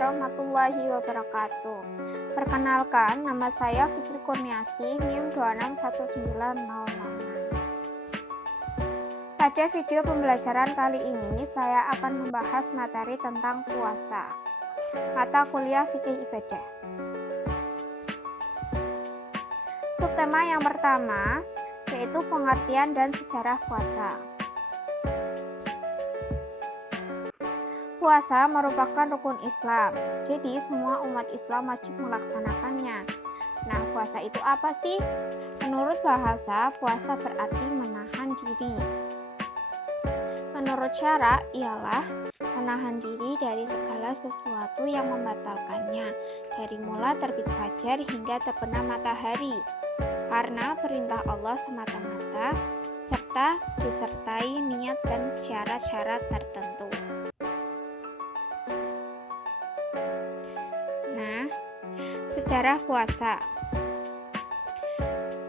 warahmatullahi wabarakatuh. Perkenalkan, nama saya Fitri Kurniasih, NIM 2619006. Pada video pembelajaran kali ini, saya akan membahas materi tentang puasa. Mata kuliah fikih ibadah. Subtema yang pertama, yaitu pengertian dan sejarah puasa. Puasa merupakan rukun Islam, jadi semua umat Islam wajib melaksanakannya. Nah, puasa itu apa sih? Menurut bahasa, puasa berarti menahan diri. Menurut syara, ialah menahan diri dari segala sesuatu yang membatalkannya, dari mula terbit fajar hingga terbenam matahari, karena perintah Allah semata-mata, serta disertai niat dan syarat-syarat tertentu. Sejarah puasa.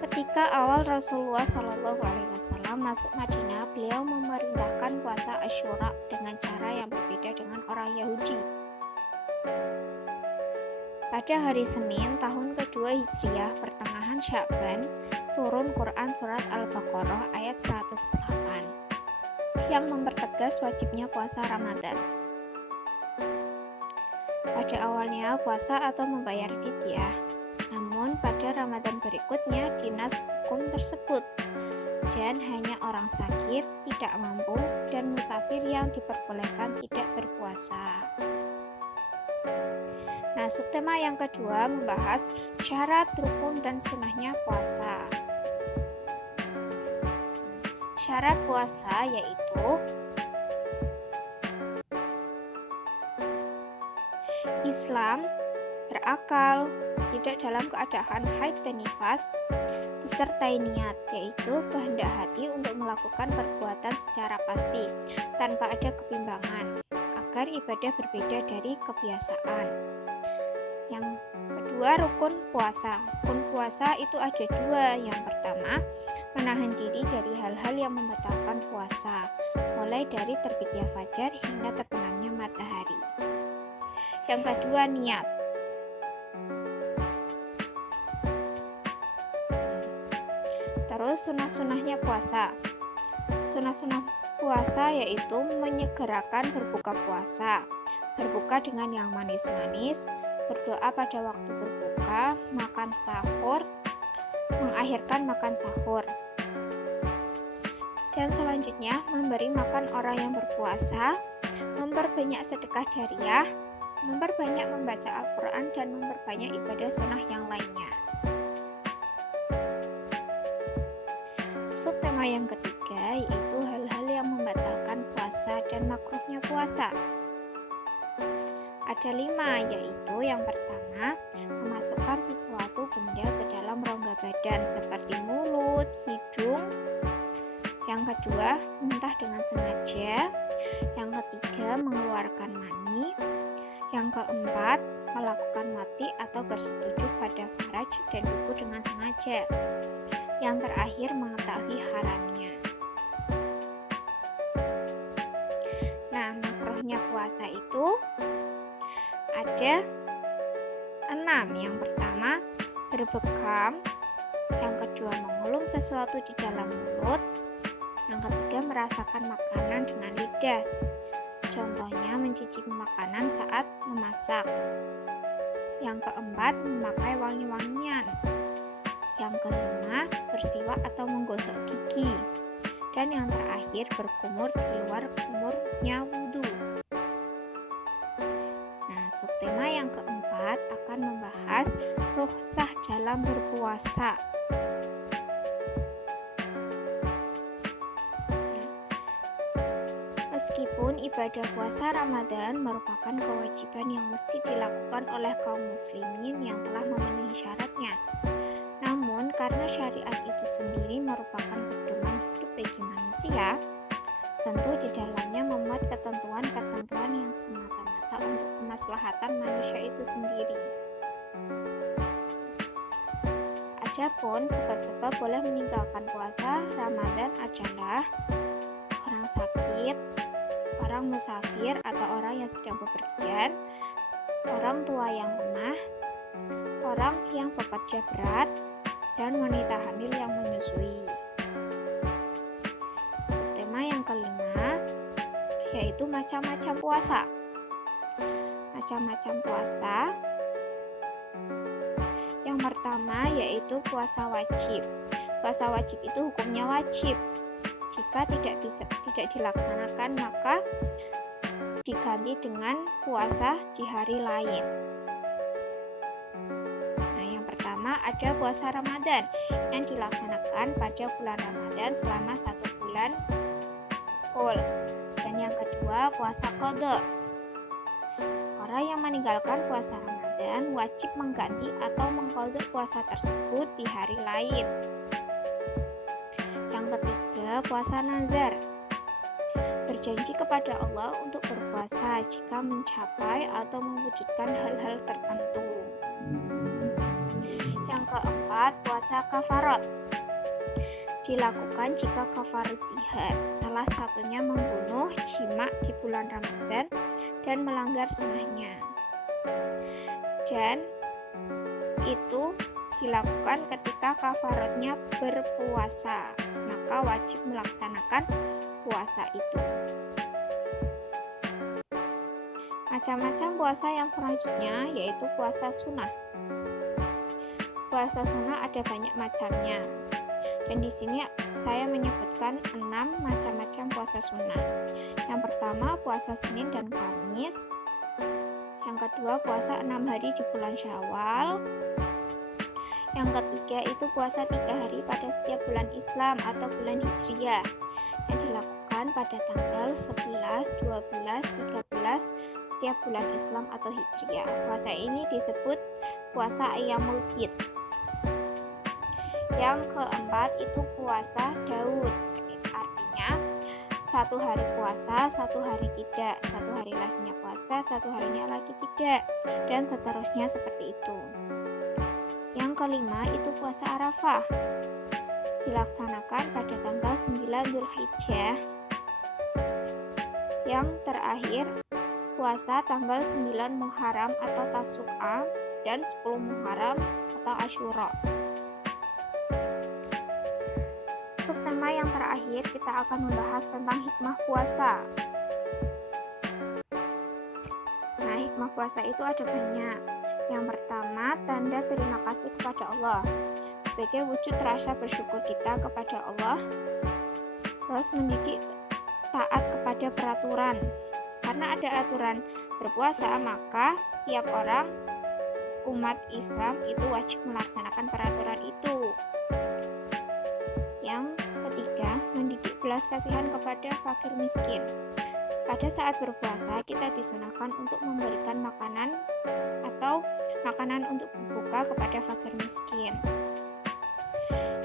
Ketika awal Rasulullah SAW masuk Madinah, beliau memerintahkan puasa Asyura dengan cara yang berbeda dengan orang Yahudi. Pada hari Senin tahun kedua Hijriah, pertengahan Sya'ban, turun Quran surat Al-Baqarah ayat 108 yang mempertegas wajibnya puasa Ramadan. Pada awalnya puasa atau membayar fidyah, namun pada Ramadan berikutnya dinas hukum tersebut, dan hanya orang sakit, tidak mampu, dan musafir yang diperbolehkan tidak berpuasa. Nah, subtema yang kedua membahas syarat, rukun, dan sunnahnya puasa. Syarat puasa yaitu Islam, berakal, tidak dalam keadaan haid dan nifas, disertai niat, yaitu kehendak hati untuk melakukan perbuatan secara pasti, tanpa ada kebimbangan, agar ibadah berbeda dari kebiasaan. Yang kedua, rukun puasa. Rukun puasa itu ada dua. Yang pertama, menahan diri dari hal-hal yang membatalkan puasa, mulai dari terbitnya fajar hingga terbenamnya matahari. Yang kedua, niat. Terus sunnah-sunnahnya puasa. Sunnah-sunnah puasa yaitu menyegerakan berbuka puasa, berbuka dengan yang manis-manis, berdoa pada waktu berbuka, makan sahur, mengakhirkan makan sahur. Dan selanjutnya, memberi makan orang yang berpuasa, memperbanyak sedekah jariah, memperbanyak membaca Al-Quran, dan memperbanyak ibadah sunnah yang lainnya. Subtema yang ketiga yaitu hal-hal yang membatalkan puasa dan makruhnya puasa. Ada 5, yaitu yang pertama, memasukkan sesuatu benda ke dalam rongga badan seperti mulut, hidung. Yang kedua, muntah dengan sengaja. Yang ketiga, mengeluarkan mani. Yang keempat, melakukan mati atau bersetuju pada faraj dan ibu dengan sengaja. Yang terakhir, mengetahui haramnya. Nah, makruhnya puasa itu ada 6. Yang pertama, berbekam. Yang kedua, mengulum sesuatu di dalam mulut. Yang ketiga, merasakan makanan dengan lidah. Contohnya, mencicipi makanan saat memasak. Yang keempat, memakai wangi-wangian. Yang kelima, bersiwak atau menggosok gigi. Dan yang terakhir, berkumur di luar kumurnya wudhu. Nah, subtema yang keempat akan membahas rukhsah dalam berpuasa. Meskipun ibadah puasa Ramadan merupakan kewajiban yang mesti dilakukan oleh kaum muslimin yang telah memenuhi syaratnya, namun karena syariat itu sendiri merupakan pedoman hidup bagi manusia, tentu di dalamnya memuat ketentuan-ketentuan yang semata-mata untuk kemaslahatan manusia itu sendiri. Adapun sebab-sebab boleh meninggalkan puasa Ramadan adalah orang sakit, orang musafir atau orang yang sedang bepergian, orang tua yang lemah, orang yang bekerja berat, dan wanita hamil yang menyusui. Subtema yang kelima yaitu macam-macam puasa. Macam-macam puasa yang pertama yaitu puasa wajib. Puasa wajib itu hukumnya wajib. Jika tidak dilaksanakan maka diganti dengan puasa di hari lain. Nah, yang pertama ada puasa Ramadan yang dilaksanakan pada bulan Ramadan selama 1 bulan full. Dan yang kedua puasa qadha. Orang yang meninggalkan puasa Ramadan wajib mengganti atau mengqadha puasa tersebut di hari lain. Yang ketiga puasa nazar. Berjanji kepada Allah untuk berpuasa jika mencapai atau mewujudkan hal-hal tertentu. Yang keempat, puasa kafarat. Dilakukan jika kafarat zihar, salah satunya membunuh, jima di bulan Ramadan, dan melanggar sunnahnya. Dan itu dilakukan ketika kafaratnya berpuasa, maka wajib melaksanakan puasa itu. Macam-macam puasa yang selanjutnya yaitu puasa sunnah. Puasa sunnah ada banyak macamnya. Dan di sini saya menyebutkan 6 macam-macam puasa sunnah. Yang pertama puasa Senin dan Kamis. Yang kedua puasa 6 hari di bulan Syawal. Yang ketiga itu puasa 3 hari pada setiap bulan Islam atau bulan Hijriah yang dilakukan pada tanggal 11, 12, 13 setiap bulan Islam atau Hijriah. Puasa ini disebut puasa Ayyamul Bid. Yang keempat itu puasa Daud. Artinya 1 hari puasa, 1 hari tidak, 1 hari laginya puasa, 1 harinya lagi tidak, dan seterusnya seperti itu. Yang kelima itu puasa Arafah. Dilaksanakan pada tanggal 9 Dzulhijjah. Yang terakhir puasa tanggal 9 Muharram atau Tasu'a dan 10 Muharram atau Asyura. Subtema yang terakhir kita akan membahas tentang hikmah puasa. Nah, hikmah puasa itu ada banyak. Yang pertama, tanda terima kasih kepada Allah sebagai wujud rasa bersyukur kita kepada Allah. Terus mendidik taat kepada peraturan. Karena ada aturan berpuasa, maka setiap orang umat Islam itu wajib melaksanakan peraturan itu. Yang ketiga, mendidik belas kasihan kepada fakir miskin. Pada saat berpuasa, kita disunahkan untuk memberikan makanan atau makanan untuk berbuka kepada fakir miskin.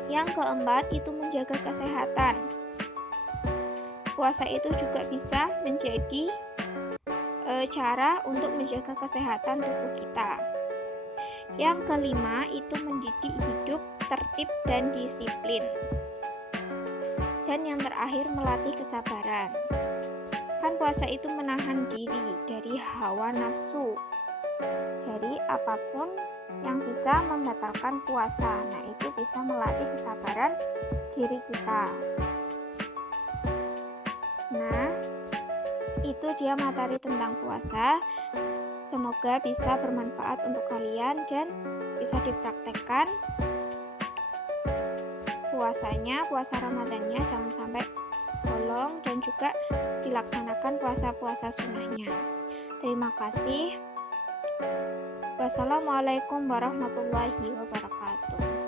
Yang keempat, itu menjaga kesehatan. Puasa itu juga bisa menjadi cara untuk menjaga kesehatan tubuh kita. Yang kelima, itu mendidik hidup tertib dan disiplin. Dan yang terakhir, melatih kesabaran. Kan puasa itu menahan diri dari hawa nafsu, dari apapun yang bisa membatalkan puasa. Nah, itu bisa melatih kesabaran diri kita. Nah, itu dia materi tentang puasa. Semoga bisa bermanfaat untuk kalian dan bisa dipraktekkan puasanya, puasa Ramadannya jangan sampai bolong, dan juga dilaksanakan puasa-puasa sunnahnya. Terima kasih. Wassalamualaikum warahmatullahi wabarakatuh.